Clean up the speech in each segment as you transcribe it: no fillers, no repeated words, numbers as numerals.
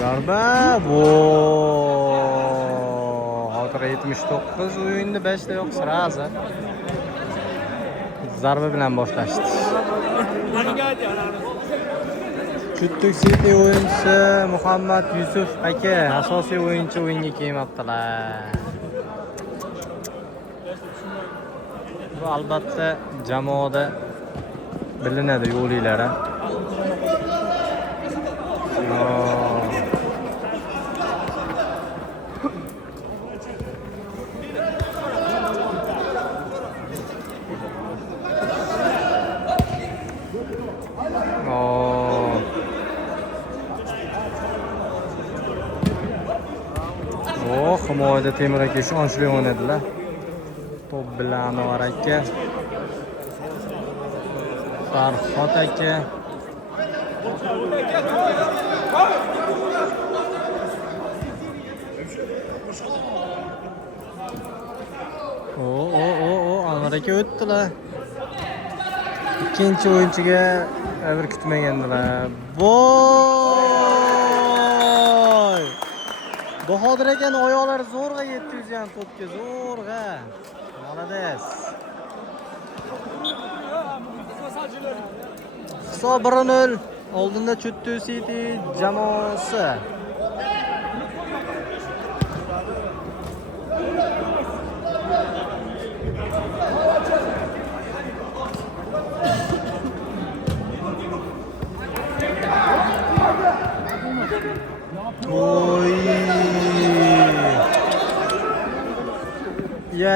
Zarba bu. Hozir 79 o'yinni 5 ta yo'q sirazi. Zarba bilan boshlashdi. Chuttuk City o'yinchisi Muhammad Yusuf aka asosiy o'yinchi o'yinga kelmoqdalar. Bu albatta jamoada bilinadi yo'liklari. Himoyada Temur aka ishonchli o'ynadilar. Top bilan Anvar aka, Farhod aka. Anvar aka o'tdilar. Ikkinchi o'yinchiga bir kutmagandilar. Voy! Bahodir akaning oyoqlari zo'rg'a yetkazgan to'pga, zo'rg'a. Молодец. Hisob 1-0. Oldinda Chuttuk City jamoasi. Oy. Ya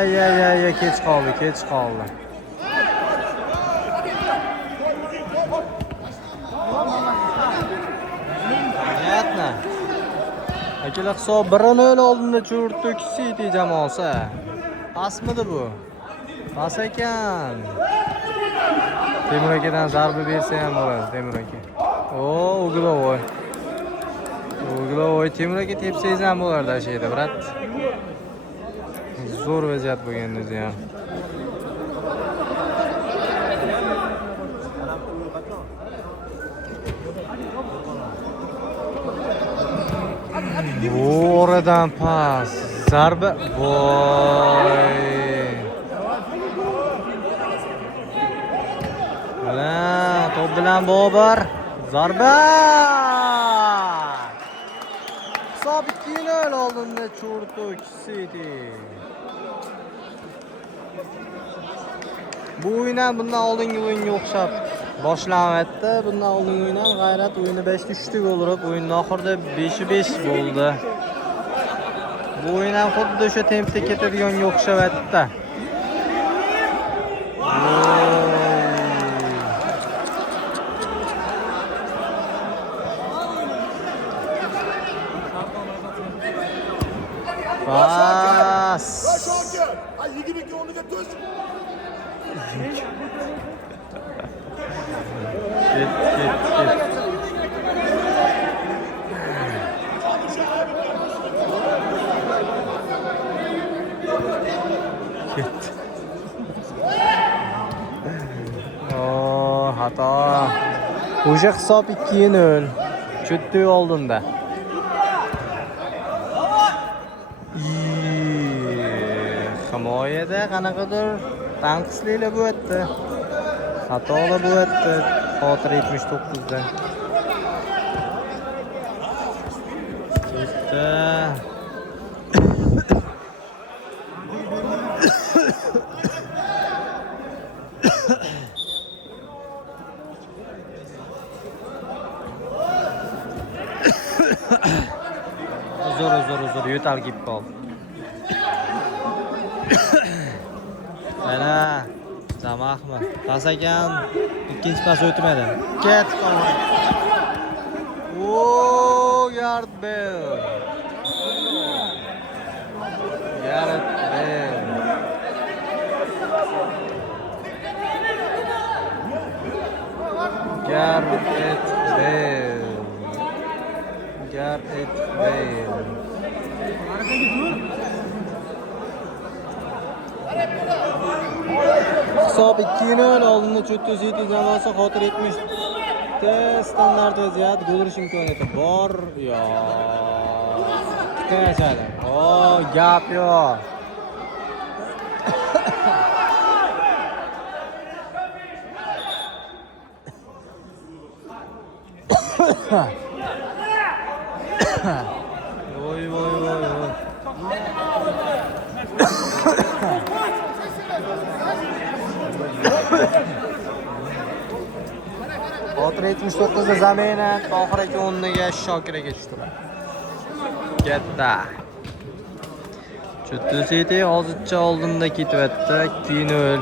kech qoldi. Hayatna. Akalar hisob 1-0 oldinda Chuttuk City jamoasi. Pasmidi bu? Pas ekan. Temur akadan zarba bersa ham bo'ladi, Temur aka. Uglovoy. Temur aka tepsangiz ham bo'lardi ashida, brat. Zo'r vaziyat bo'lgan o'zi ham. Oradan pas. Zarba. Voy. Mana top bilan Bobur. Zarba. Hisob 2-0 oldinda Chuttuk City. Bu o'yin ham bundan oldingi o'yinga o'xshab boshlanayapti. Bundan oldingi o'yin ham g'ayrat o'yini 5-3 gol urib, o'yinning oxirida 5-5 bo'ldi. Bu o'yin ham xuddi o'sha tempda ketadiganga o'xshayapti. Pas. Yigitga o'rniga to'sh. Ket. Xato. O'sha hisob 2-0. Chuttuk oldinda. Himoyada qanaqadir tanqisliklar bo'lyapti. Xatolar bo'lyapti. Xotir 79da. Ketdi. Zo'r yo'tal kelib qoldi. Mana Zamahmi? Pas ekan, ikkinchi pas o'tmadi. Ket qoldi. Gareth Bale. Gareth Bale. Hisob 2-0 oldinda Chuttuk City jamoasi Xotir 70 ketdi. Standart vaziyat. Gol urish imkoniyati bor. Yo'q. Tikka yashadi. Gap yo'q. Voy. Xotir 79da zamina Tohir aka o'rniga Shokir aka tushdi. Katta. Chuttu City hozircha oldinda ketyapti. 2-0.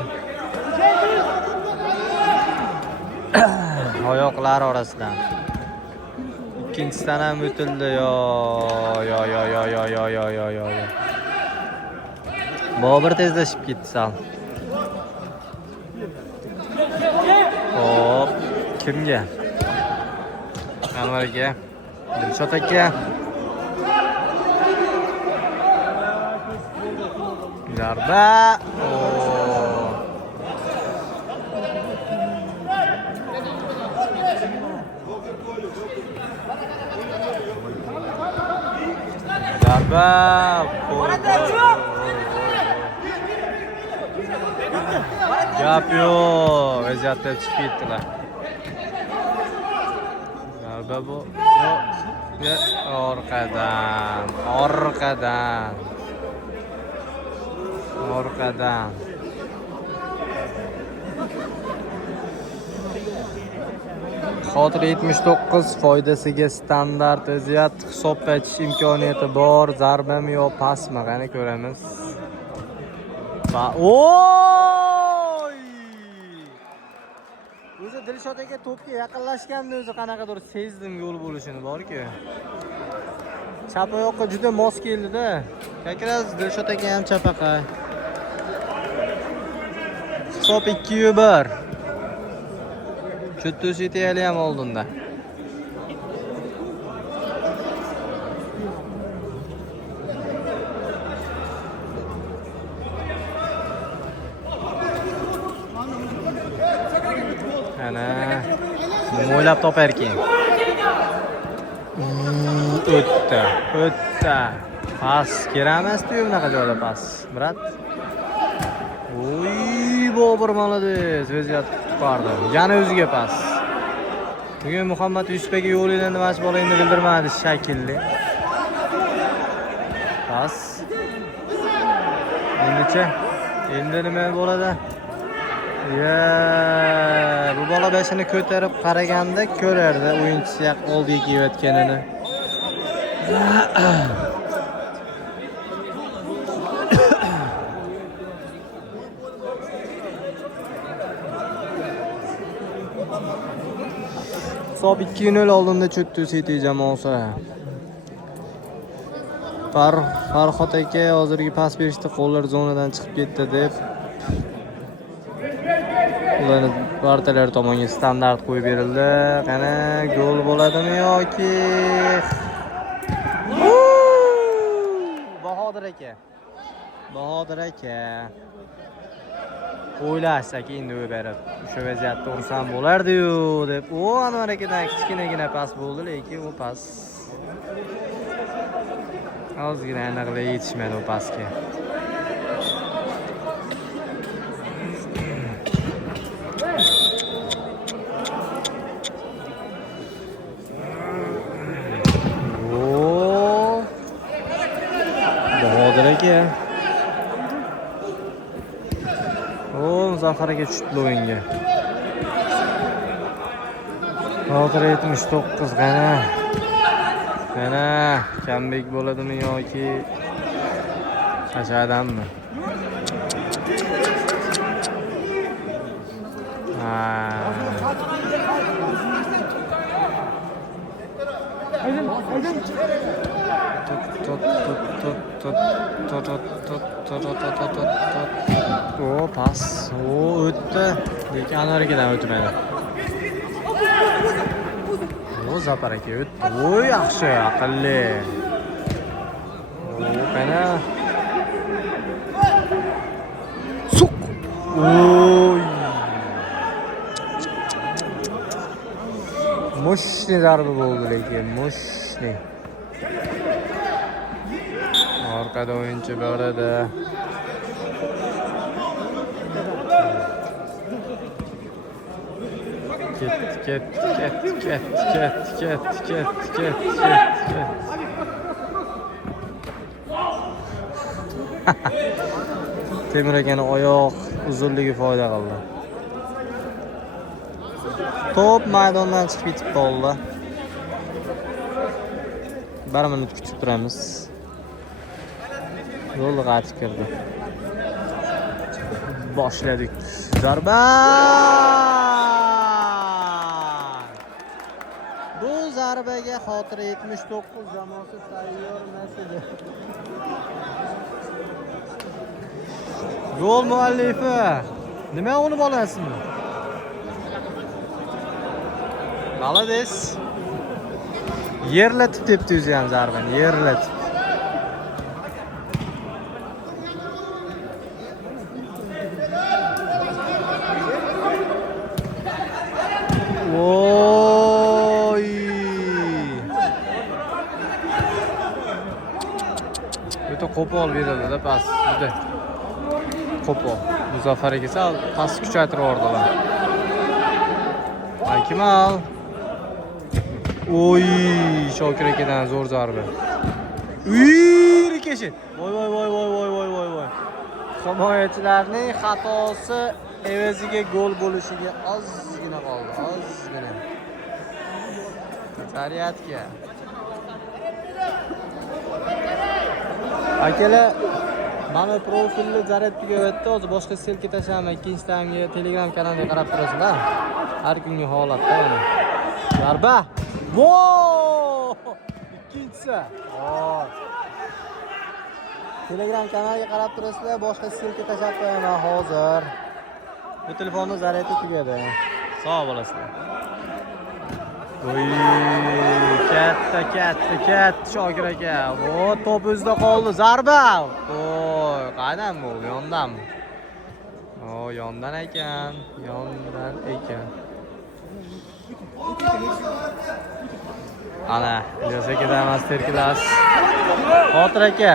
Oyoqlar orasidan. Ikkinchisidan ham o'tildi. Yo. Bobur tezlashib ketdi sal. Hop, kimga? Anvar aka. Dilshod aka. Zarba. Zarba. Gap yo'q, vaziyatda chiqib ketdilar. Zarba bu. Orqadan. Xotir 79 foydasiga standart vaziyat. Hisobga aytish imkoniyati bor. Zarbami yo pasmi? Qani ko'ramiz. O'zi Dilshod aka to'pga yaqinlashganda o'zi qanaqadir sezdim yo'l bo'lishini borki. Chap oyoqqa juda mos keldi-da. Kakras Dilshod aka ham chapaqa. Hisob 2-1. Chuttu City ham oldinda. Ana o'ylab toparkan. O'tdi. Pas kerakmas-ku bunaqa joyda pas. Brat. Bobur молодец. Vaziyat qutqardi. Yana o'ziga pas. Bugun Muhammad Yusuf aka yo'lini nimachi bor endi bildirmadi shakilli. Pas. Endi nima bo'ladi? Bu bola beshini ko'tarib qaraganda ko'rardi o'yinchisi oldiga kelayotganini. Hisob 2-0 oldinda Chuttu City jamoasi. Farhod aka hozirgi pas berishda qo'llar zonadan chiqib ketdi deb ularni vartalar tomoniga standart qo'yib berildi. Qani gol bo'ladimi yoki? Bahodir aka. O'ylasak endi o'berib o'sha vaziyatda ursam bo'lardi-yu deb. Anvar akadan kichkinagina pas bo'ldi, lekin u pas ozgina aniqlik yetishmadi u pasga. Bahodir aka. Muzaffar aka tushdi o'yinga. Xotir 79 qana kambek bo'ladimi yoki Qashqadaryodanmi? Pas. O'tdi. Lekin Anvar akadan o'tmadi. Zaffar aka o'tdi. Yaxshi, aqlli. Qana. Suq. Mushni zarba bo'ldi lekin mushni. Orqada o'yinchi bor edi. Ket. Temur akaning oyoq uzunligi foyda qildi. Top maydondan chiqib ketib qoldi. 1 minut kutib turamiz. Gol qaytib kirdi. Boshladik. Zarba! Bu zarbaga xotir 79 jamoasi tayyor emas edi. Gol muallifi. Nima uni bolasizmi? Malades. Yerlatib debdi o'zi ham zarbani, yerlatib. Oy! O'ta qo'pol berildi-da pas. Juda qo'pol. Muzaffar aka sal pas kuchaytirib yubordilar. Akmal. Oy, Shokir akadan zo'r zarba. Uy, rikeshet. Voy. Himoyachilarning xatosi evaziga gol bo'lishiga ozgina qoldi, ozgina. Sariyatga. Akalar, mana profilni zaryad tugatyapti. Hozir boshqa selka tashlaman. Ikkinchi taymga Telegram kanaliga qarab turasizlar. Har kungi holatda yana. Zarba. Vo! Ikkinchisi. Telegram kanaliga qarab turasizlar, boshqa selka tashlab qo'yaman hozir. Bu telefonning zaryadi tugadi. Sog' bo'lasizlar. Voy, katta Shokir aka. Vo, top o'zida qoldi. Zarba. Voy, qaydan bu? Yondanmi? Yondan ekan. Ana, Joseka master class. Xotir aka.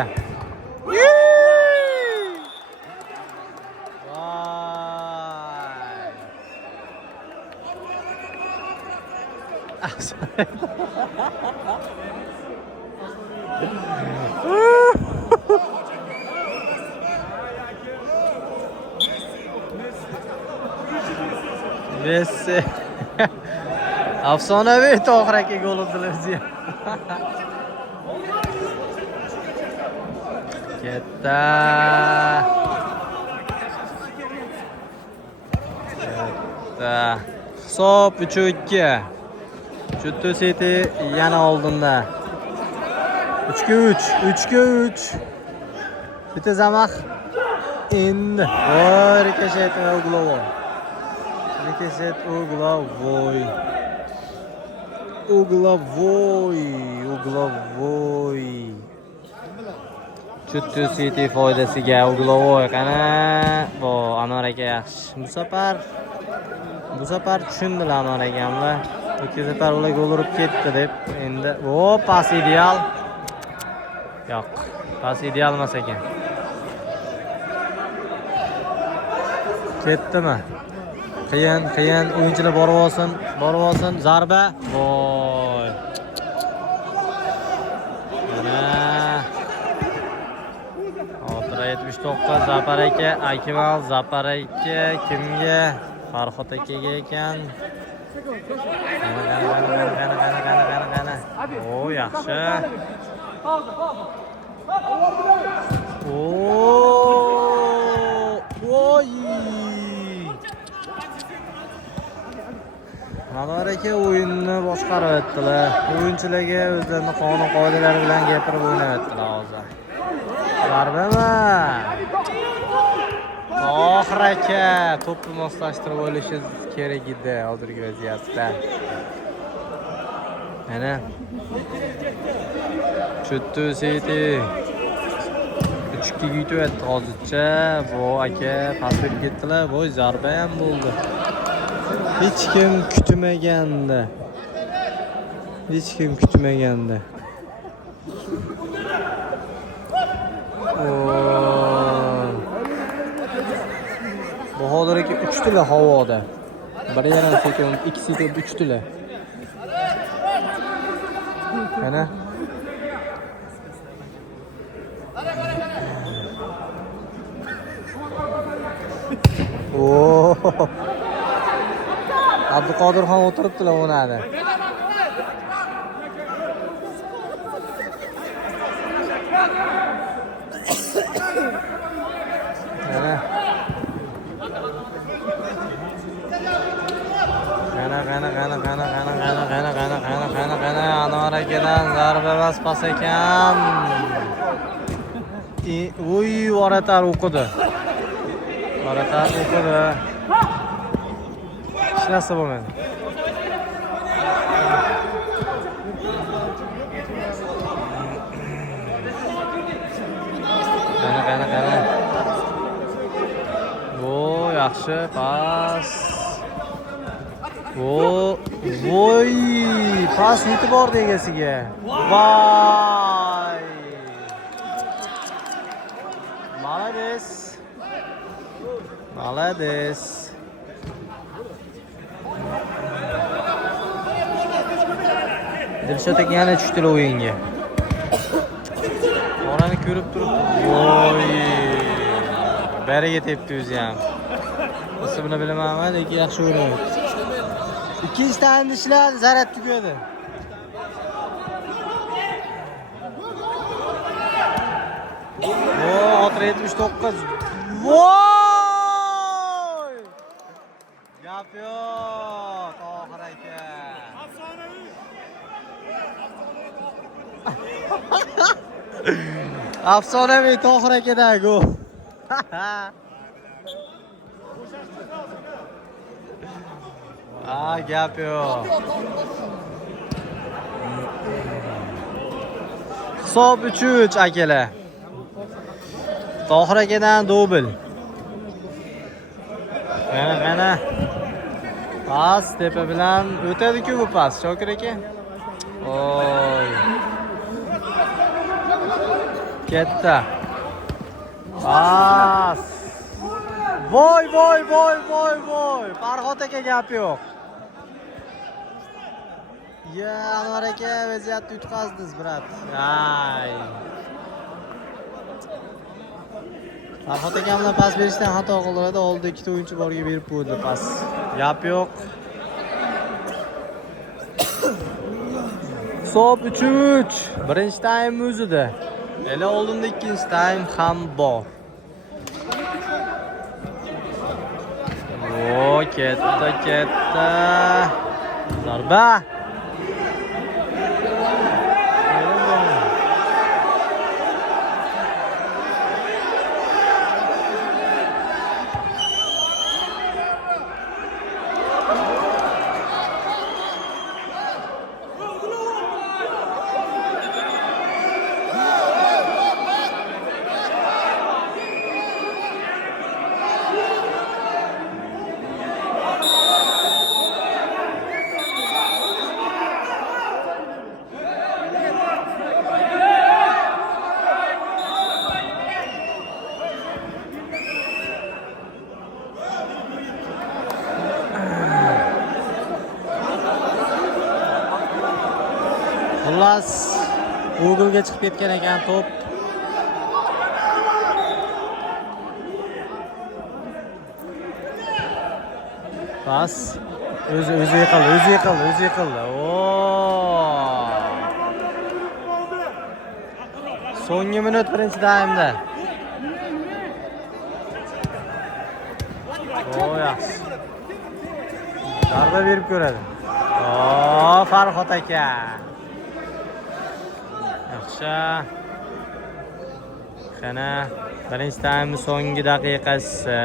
Messi. Afsonaviy Tohir aka gol urdilar o'zi. Katta. Hisob 3-2. Chutto City yana oldinda. 3-3. Bitta zamaq. Endi. Voy, rikoshet Uglovoy. Uglovoy. Chutto City foydasiga Uglovoy qana. Vo, Anor aka yaxshi. Bu safar tushundilar Anor akamlar. Ikki safar ular gol urib ketdi deb. Endi pas ideal. Yo'q, pas ideal emas ekan. Ketdimi? Qiyin, o'yinchilar borib olsin, zarba. Voy. Mana. Xotir 79 Zapar aka, Akmal Zapar aka kimga? Farhod akaga ekan. Qana. Yaxshi. Voy. Anor aka o'yinni boshqaryaptilar. O'yinchilarga o'zlarining qonun qoidalari bilan gapirib o'ynayaptilar hozir. Zarbami? Tohir aka to'pni moslashtirib olishi kerak edi hozirgi vaziyatda. Mana Chutto City 3-2 yutyapti hozircha. Bu aka pasib ketdilar. Voy, zarba ham bo'ldi. Hech kim kutmaganda. Hech kim kutmaganda. Bahodir aka uchdilar havoda. 1,5 sekund, 2 sekund uchdilar. Qana? Abduqodirxon o'tiribdilar o'nada. Qana Anvar akadan zarba emas pas ekan. Uy, Varatar o'qidi. Hech narsa bo'lmadi. Qana. Yaxshi pas. Voy, pas yetib bordi egasiga. Voy. Молодец. Dilshod aka yana tushdilar o'yinga. Orani ko'rib turibdi. Voy. Bariga tepdi o'zi ham. Ismini bilaman, lekin yaxshi o'ynayapti. Ikkinchi taymda ishladi, zarat tugadi. Xotir 79. Voy! Gap yo'q, Tohir aka. Afsonaviy Tohir akadan gol. Gap yo'q. Hisob 3-3 akalar. Tohir akadan dubl. Qana. Pas tepa bilan o'tadi-ku bu pas, Shokir aka. Oy. Ketdi. Pas. Voy. Farhod aka gap yo'q. Anvar aka vaziyatni yutqazdingiz, brat. Farhod aka bilan pas berishdan xato qildi. Oldida ikkita o'yinchi borga berib qo'ydi pas. Gap yo'q. Hisob 3-3. Birinchi taym o'zida. Ele oldinda ikkinchi taym ham bor. Ketdi. Zarba. Xullas, Google'ga chiqib ketgan ekan to'p. Pas. O'zi yiqildi. So'nggi minut birinchi taymda. Yaxshi. Zarba berib ko'radi. Farhod aka. Yaxshi. Qana, birinchi taymning so'nggi daqiqasi.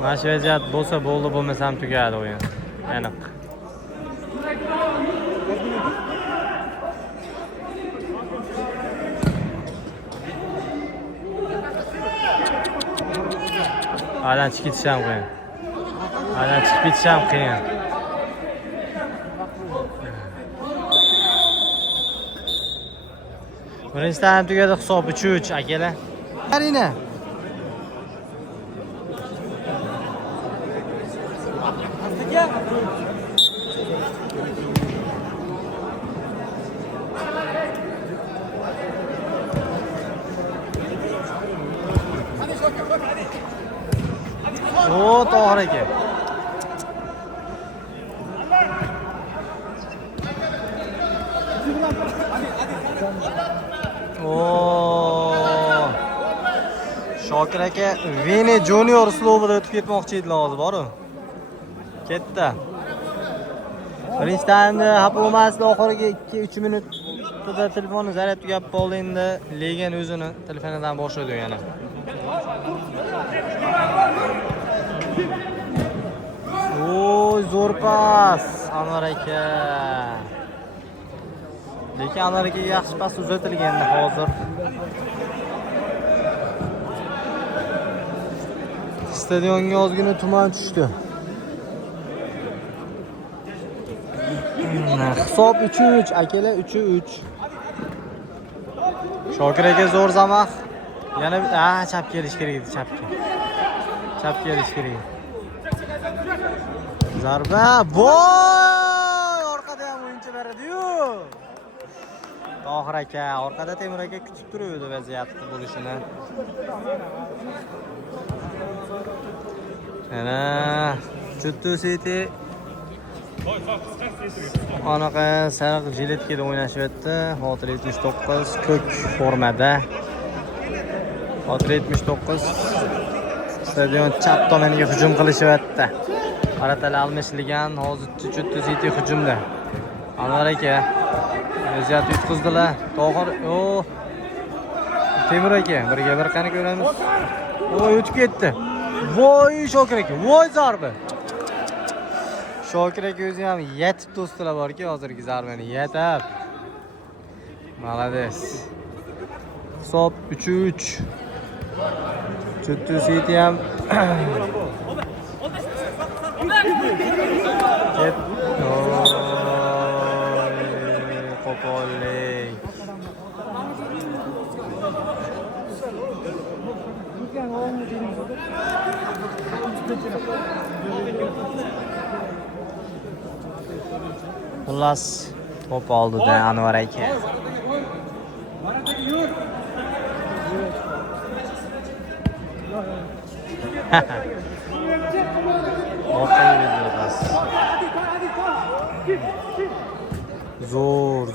Mana shu vaziyat bo'lsa bo'ldi, bo'lmasa ham tugadi o'yin. Aniq. Aydan chiqib ketish ham qiyin. Aydan chiqib ketish ham qiyin. Birinchi taym tugadi, hisob 3-3 akalar. Qarina. O, Tohir aka. Shokir aka Vini Junior uslubida o'tib ketmoqchi edilar hozir, boru. Ketdi. Birinchi taymda Hapomasli oxirgi 2-3 minutda telefonni zaryad tugab qoldi, endi Legan o'zini telefonidan boshladi yana. Oy, zo'r pas Anvar aka. Lekin Anvar aka yaxshi pas uzatilganda hozir. Stadionga ozgina tuman tushdi. Hisob 3-3 akalar, 3-3. Shokir aka zo'r zamaq. Yana chap kelish kerak edi, chapga. Chap kelish kerak. Zarba, voy! Orqada ham o'yinchi beradi-yu. Tohir aka, orqada Temur aka kutib turibdi vaziyatni bo'lishini. Ana, Chuttu City anaqa sariq jiletkada o'ynashyapti. Xotir 79 ko'k formada. Xotir 79 stadion chap tomoniga hujum qilishyapti. Qaratalar almashilgan, hozircha Chuttu City hujumda. Anvar aka vaziyat yutqizdilar. Tohir, Temur aka birga bir qani ko'ramiz. Voy, o'tib ketdi. Voy, Shokir aka, voy zarba. Shokir aka o'zi ham yetib do'stlar borki, hozirgi zarbani yetib. Malades. Hisob 3-3. Chuttu City ham Qo'pollik. Xullas, top oldida Anvar aka. Zo'r.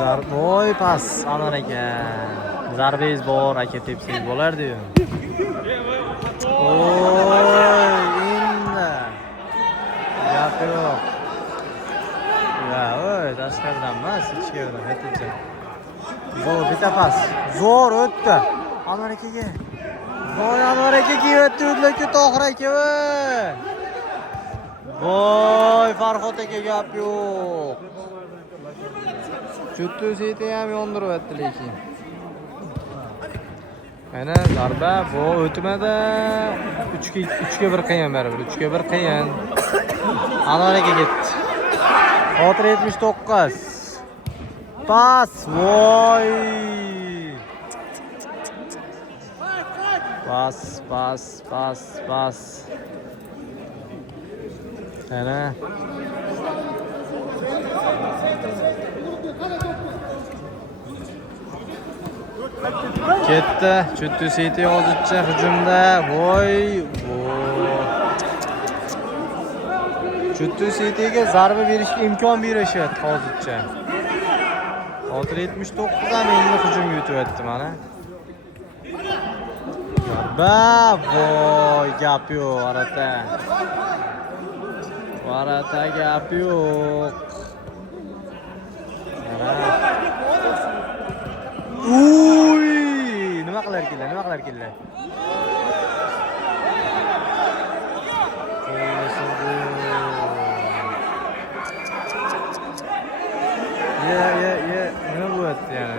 Zarboy pas Anvar aka. Zarbingiz bor, aka tepsangiz bo'lardi-yu. Oy, endi. Gap yo'q. Oy, tashqaridan emas, ichkaridan aytibdi. Zo'r bitta pas. Zo'r o'tdi. Anvar akaga. Voy, Anvar akaga o'tdi-ku Tohir aka. Voy, Farhod aka gap yo'q. Chuttu City ham yondiryapti lekin. Mana zarba, bu o'tmadi. 3 ga 1 qiyin baribir. 3 ga 1 qiyin. Anvar aka ketdi. Xotir 79. Pas, voy. Pas. Ana. Ketdi. Chuttu City hozircha hujumda. Voy. Chuttu City'ga zarba berishga imkon berishyapti hozircha. Xotir 79 ham endi hujumga o'tyapti mana. Voy, gap yo'q, Arata gap yo'q. Uy, nima qilar keldi? Nima bo'lyapti yana?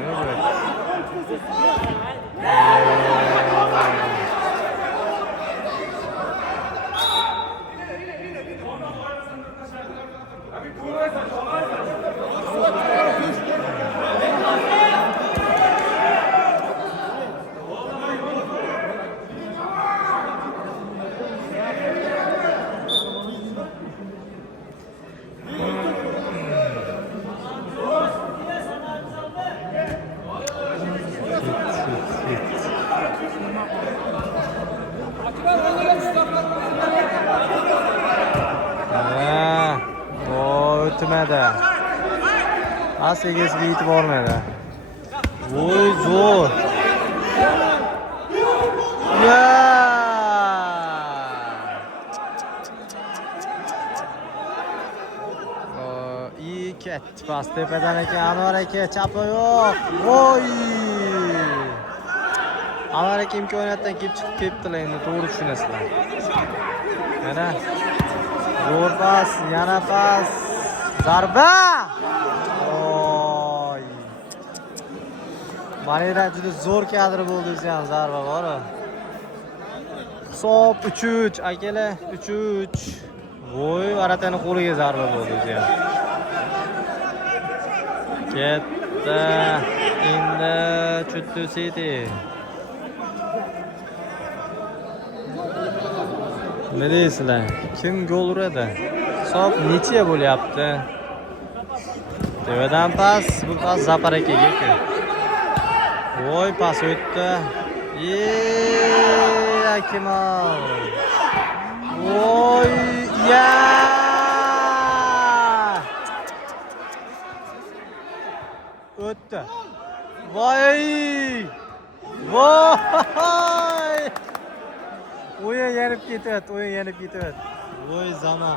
Pas egasiga yetib bormaydi. Voy, zo'r. Ya! Ket pas tepadan ekan Anvar aka, chapi yo'q. Voy! Anvar aka imkoniyatdan kelib chiqib ketdilar, endi to'g'ri tushunasizlar. Mana zo'r pas, yana pas. Zarba! Voy! Mana juda zo'r kadr bo'ldi o'zi ham zarba bor. Hisob 3-3, akalar, 3-3. Voy, Varatani qo'liga zarba bo'ldi o'zi ham. Ketdi. Endi Chuttu City. Nima deysizlar? Kim gol uradi? Hisob necha bo'lyapti? Tevadan pas, bu pas Zapar akaga. Voy, pas o'tdi. Akimal. Voy, ya! O'tdi. Voy! Voy! O'yin yanib ketyapti. Voy, Zama.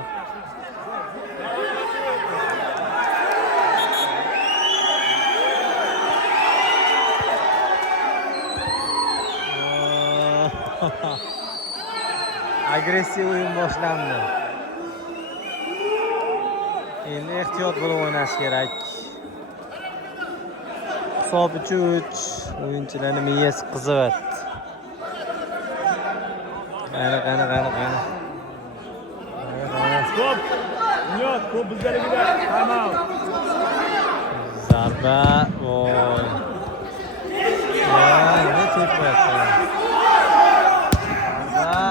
Agressiv o'yin boshlandi. Endi ehtiyot bo'lib o'ynash kerak. Hisob 3-3. O'yinchilarning miyasi qizyapti. Qani. Stop. Niyot, bu bizlarga tamam. Zarba, voy. Ne tepyapti. Zarba.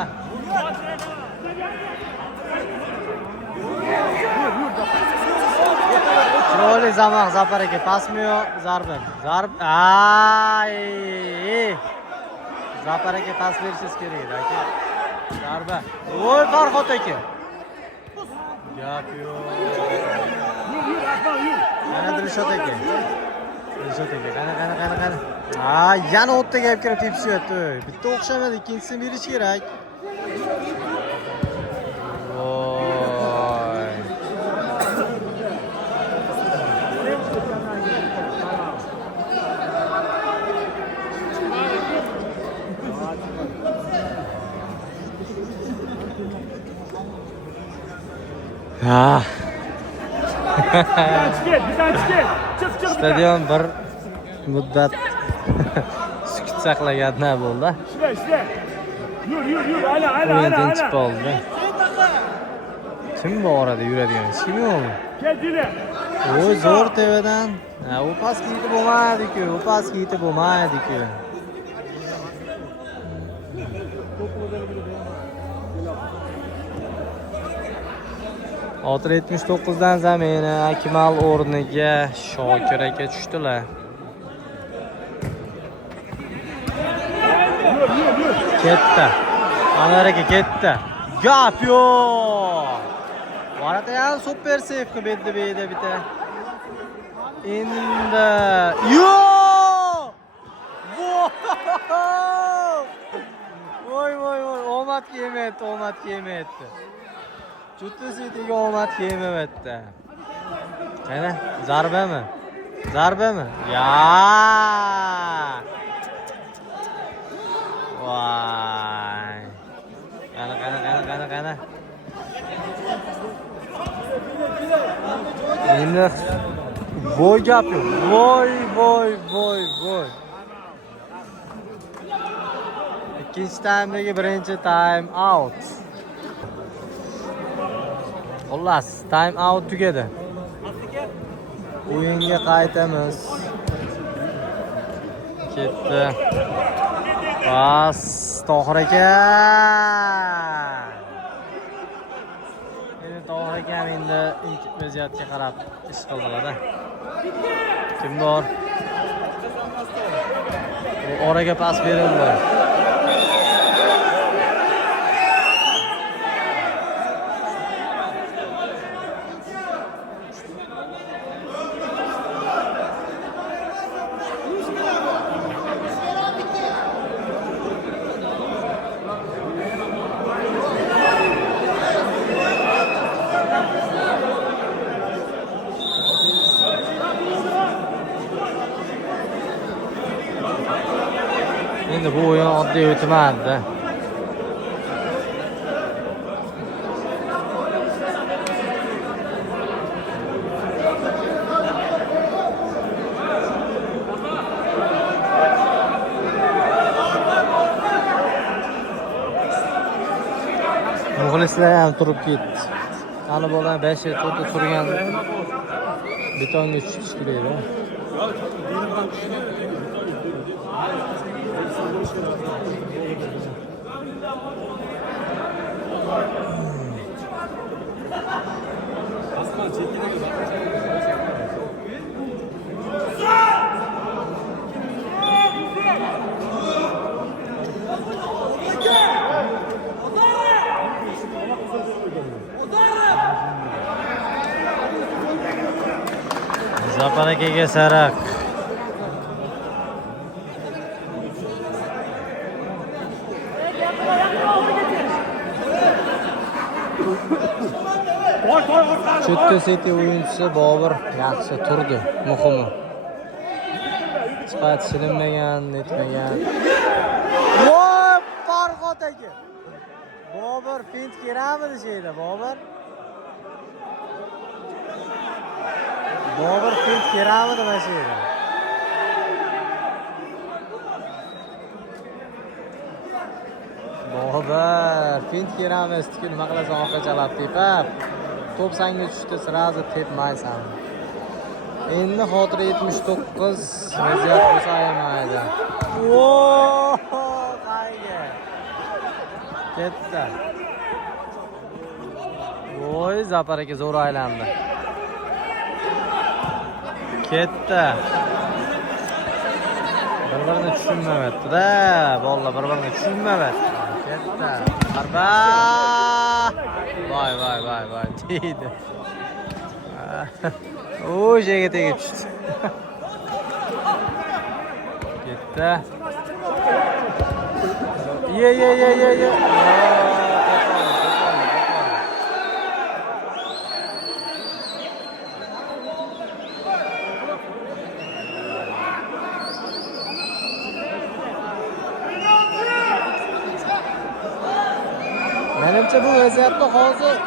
Chiroyli zamoq Zapar aka, pasmi yo'q, zarba. Ay! Zapar aka pas berishingiz kerak edi aka. Zarba. Voy, Farhod aka. Gap yo'q. Mana Dilshod aka. Qani. Yana o'tda gap kirib tepsiyapti. Bitta o'xshamadi, ikkinchisini berish kerak. Voy. Ha. Chiq. Stadion bir muddat sukut saqlagandan bo'ldi. Ishla. Yur. Ala. O'yin tinchib qoldi. Kim bor edi yuradigan? Kim yo'qmi? Ketdi. Voy, zo'r tevadan. U pas yetib bo'lmaydi-ku. Otir 79dan zamini Akmal o'rniga Shokir aka tushdilar. Ketdi. Anvar aka ketdi. Gap yo'q. Varatayan super save qilib berdi bitta. Endi yo'q. Voy, omad kelmayapti. Chuttu City'ga omad kelmayapti. Qani, zarbami? Ya! Voy. Qani. Endi voy gap yo'q. Voy. Ikkinchi taymdagi birinchi time out. Xullas, time out tugadi. O'yinga qaytamiz. Ketdi. Pas Tohir aka. Endi Tohir aka endi vaziyatga qarab ish qildilar-da. Kim bor? Oraga pas berildi. Endi bu o'yin oddiy o'tmadi. Muxlislar ham turib ketdi. Qani bolam 5 yil to'rtta turgan betonga tushish kerak. Zapar akaga sariq. Chetda City o'yinchisi Bobur yaxshi turdi, muhimi. Sifat silinmagan, netmagan. Voy, Farhod aka. Bobur fint keramidi şeyda, Bobur? Bobur fint keramidi mana şeyda? Bobur fint keramidi, nima qilasan orqa chalab tepab. Top sanga tushdi, sirazi tepmaysan. Endi xotira 79, vaziyat bo'lsa ayamaydi. Vooo, qayga. Ketdi. Voy, Zapar aka zo'r aylandi. Ketdi. Bir-birini tushunmayapti-da, bolalar bir-birini tushunmayapti. Ketdi. Qarba! Voy, deydi. O şeyga tegib tushdi. Ketdi. Ye. Menimcha bu vaziyatda hozir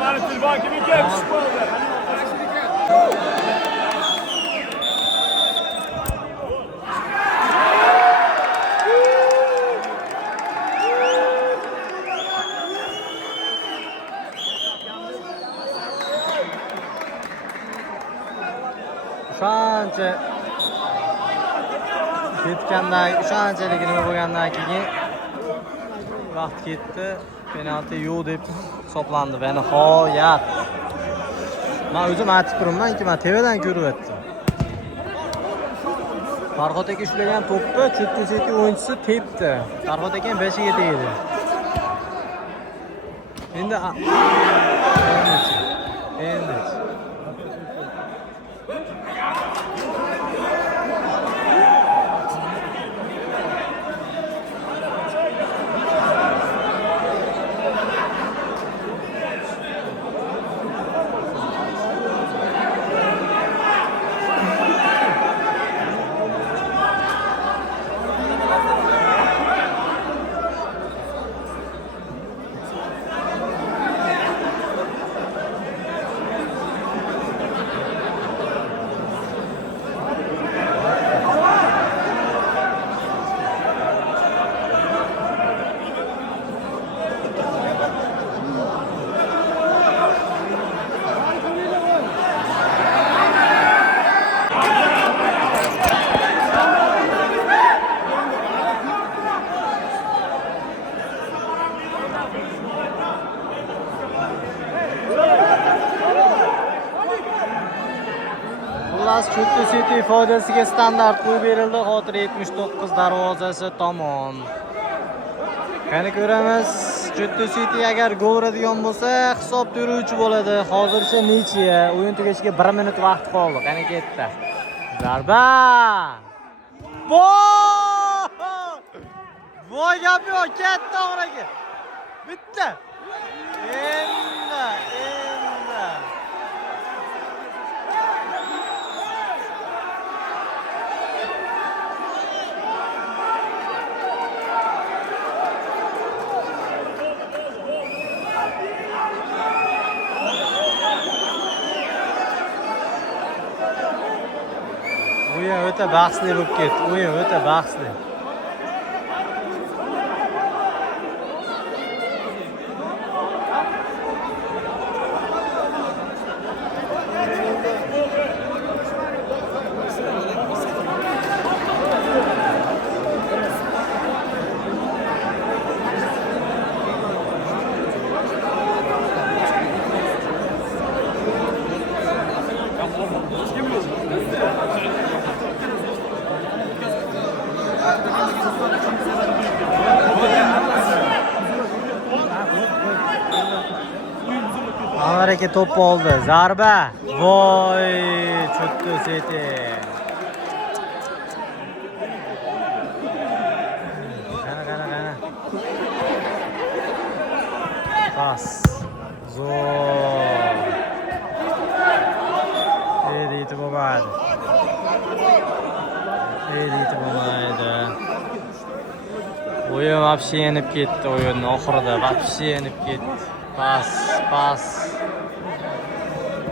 Mano, Silvão, que me quer, Shuncha shunchalik nima bo'lgandan keyin vaqt ketdi. Penalti yo'q deb hisoblandi va nihoyat. Men o'zim aytib turibman-ki, men tevadan ko'ryaptim. Farhod aka ushlagan to'pni Chetda City o'yinchisi tepdi. Farhod aka ham beshiga tegdi. Endi Xullas Chuttu City foydasiga standart qo'yib berildi. Xotir 79 darvozasi tomon. Qani ko'ramiz. Chuttu City agar gol uradigan bo'lsa, hisob turuvchi bo'ladi. Hozircha nechiya? O'yin tugashiga 1 minut vaqt qoldi. Qani ketdi. Zarba! Voy gap yo'q, ketdi o'g'riga. Bitta. Endi. O'yin o'ta bahsli bo'lib ketdi. O'yin o'ta bahsli. Amerika to'p oldi. Zarba. Voy, Chuttu City. Qana. Pas. Zo'r. Deydi bo'lmaydi. O'yin vobshe yenib ketdi o'yinning oxirida. Vobshe yenib ketdi. Pas.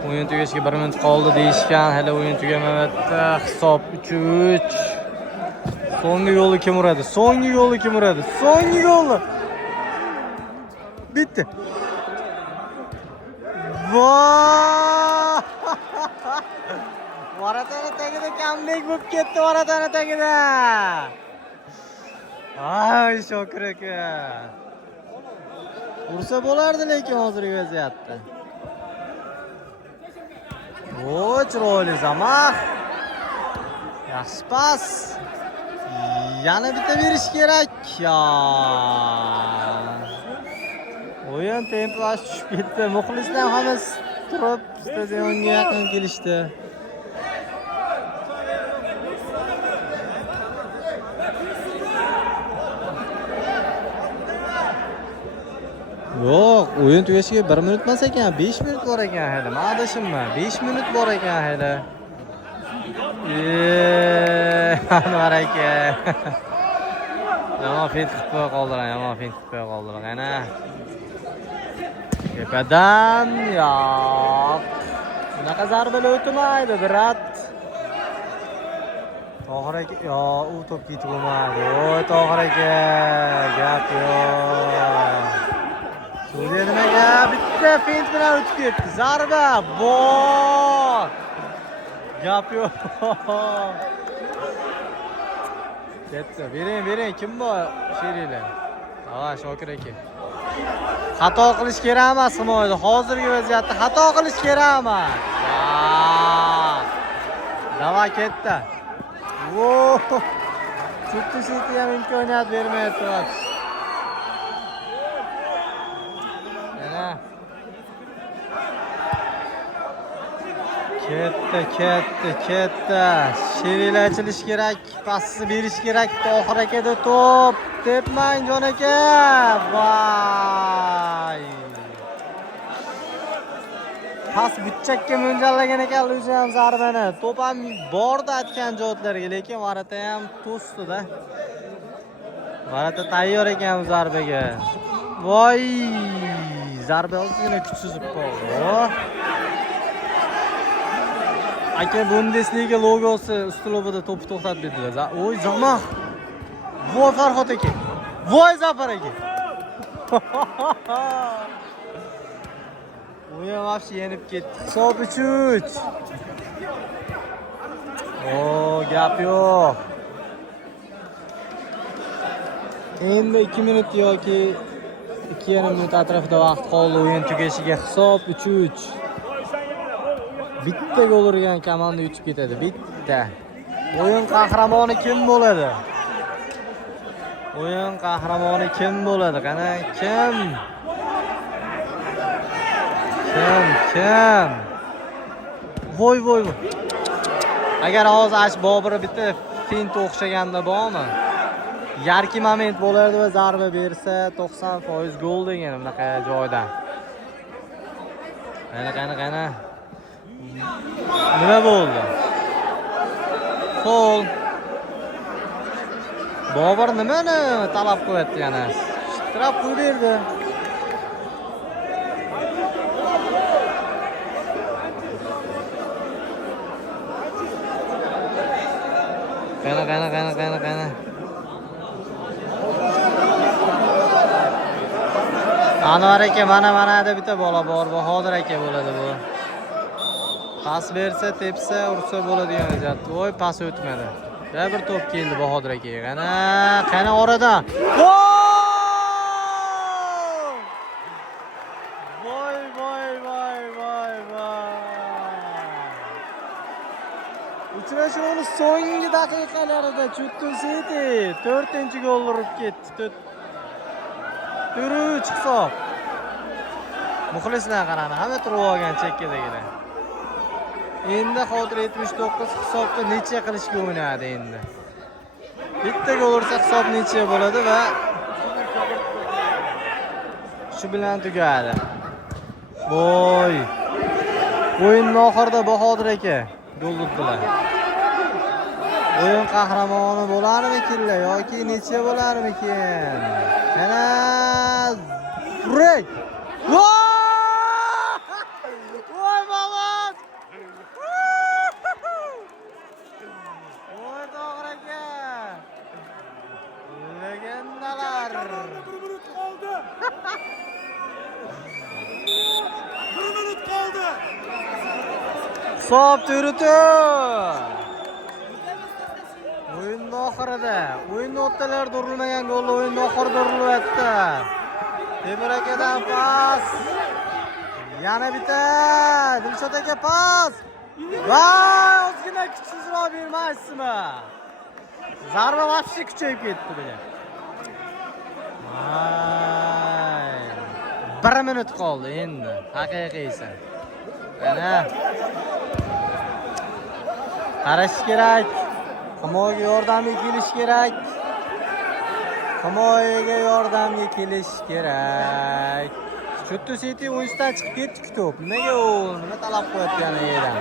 O'yin tugashiga 1 minut qoldi deyishgan. Hali o'yin tugamadi. Hisob 3-3. So'nggi golni kim uradi? So'nggi golni. Bitti. Voy! Varatani tagida comeback bo'lib ketdi, Varatani tagida. Ay, Shokir aka. Ursa bo'lardi lekin hozirgi vaziyatda. Voy, chiroyli zamah. Yaxshi pas. Yana bitta berish kerak. O'yin temposi tushib ketdi. Muxlislar hammasi turib stadionga yaqin kelishdi. Yo'q, o'yin tugashiga 1 minut emas ekan, 5 minut bor ekan hali. Men adashimmi? 5 minut bor ekan hali. Anvar aka. Yomon fint qilib qoldilar, Ana. Tepadan yo'q. Bunaqa zarbalar o'tmaydi, brat. Tohir aka, u to'p ketib bo'lmadi. Voy, Tohir aka, gap yo'q. Suriya nimaga bitta fint bilan o'tib ketdi. Zarba bor. Gap yo'q. Ketdi. Bering, kim bor? Sheringlar. Shokir aka. Xato qilish kerak emas himoyada. Hozirgi vaziyatda xato qilish kerak emas. Dava ketdi. Chuttu City ham imkoniyat bermayapti. Ketdi. Sheringlar ochilish kerak, pasni berish kerak. Tohir akada to'p. Tepmang jon aka. Voy. Pas buchakka mo'ljallagan ekan o'zi ham zarbani. To'p ham bordi aytgan joylarga, lekin Varata ham to'sdi-da. Varata tayyor ekan bu zarbaga. Voy! Zarba ozgina kuchsiz qoldi. Aka Bundesliga logosi uslubida to'pni to'xtatib berdilar. Voy, Zamah. Voy, Farhod aka. Voy, Zafar aka. O'yin vobshe yenib ketdi. Hisob 3-3. Gap yo'q. Endi 2 minut yoki 2,5 minut atrofida vaqt qoldi o'yin tugashiga. Hisob 3-3. Bitta gol urgan komanda yutib ketadi. Bitta. O'yin qahramoni kim bo'ladi? O'yin qahramoni kim bo'ladi? Qani kim? Kim? Voy. Agar hozir Ash Bobur bitta fint o'xshaganda bormi? Yarki moment bo'lardi va zarba bersa 90% gol degan bunaqa joydan. Qani. Nima bo'ldi? Gol. Bobur nimani talab qilyapti yana? Shtrap qo'ydi. Qani. Anvar aka mana deb bitta bola bor. Bahodir aka bo'ladi bu. Pas bersa, tepsa, ursa bo'ladigan ijod. Voy, pas o'tmadi. Ya bir to'p keldi Bahodir akaga. Qani oradan. Voy. Uchrashuvning so'nggi daqiqalarida Chuttu City 4-gol urib ketdi. 4-3 hisob. Muxlislar qarani, hamma turib olgan chekkadagilar. Endi hozir 79 hisobda necha qilishga o'ynadi endi. Bitta gol ursa hisob necha bo'ladi va shu bilan tugadi. Voy. O'yinning oxirida Bahodir aka gol urdilar. O'yin qahramoni bo'larmikinlar yoki necha bo'larmikin? Mana Rek. Voy Mamad. Voy To'g'ri aka. Legendalar. 1 minut qoldi. 1 minut qoldi. Hisob 4-3. O'yinning oxirida, o'yinning o'rtalarida urilmagan gol o'yinning oxirida urilyapti. Temur akadan pas. Yana bitta. Dilshod aka pas. Va ozgina kuchsizroq bermaysizmi? Zarba vaqti kuchayib ketdi bular. 1 minut qoldi endi. Haqiqiysi. Mana qarash kerak. Himoyaga yordamga kelish kerak. Chuttu City o'yindan chiqib ketdi to'p. Nega u nima talab qo'yapti yana yerdan?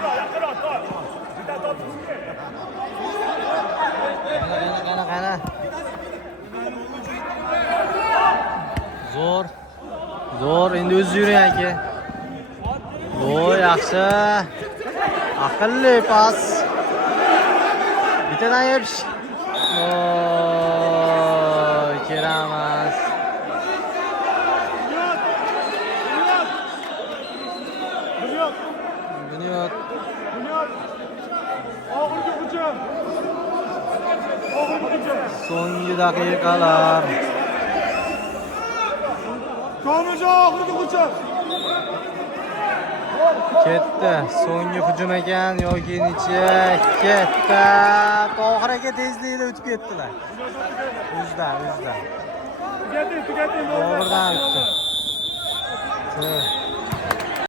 Qani. Zo'r endi o'zi yuring aka. Voy, yaxshi. Aqlli pas. Bittadan yepish. Keramas. Bunyod. Oxirgi hujum. So'nggi daqiqalar. Komiljon oxirgi hujum. Ketdi. So'nggi hujum ekan yoki necha? Ketdi. Oxiriga tezlikda o'tib ketdilar. O'zdan. Tugating. To'g'ridan o'tdi.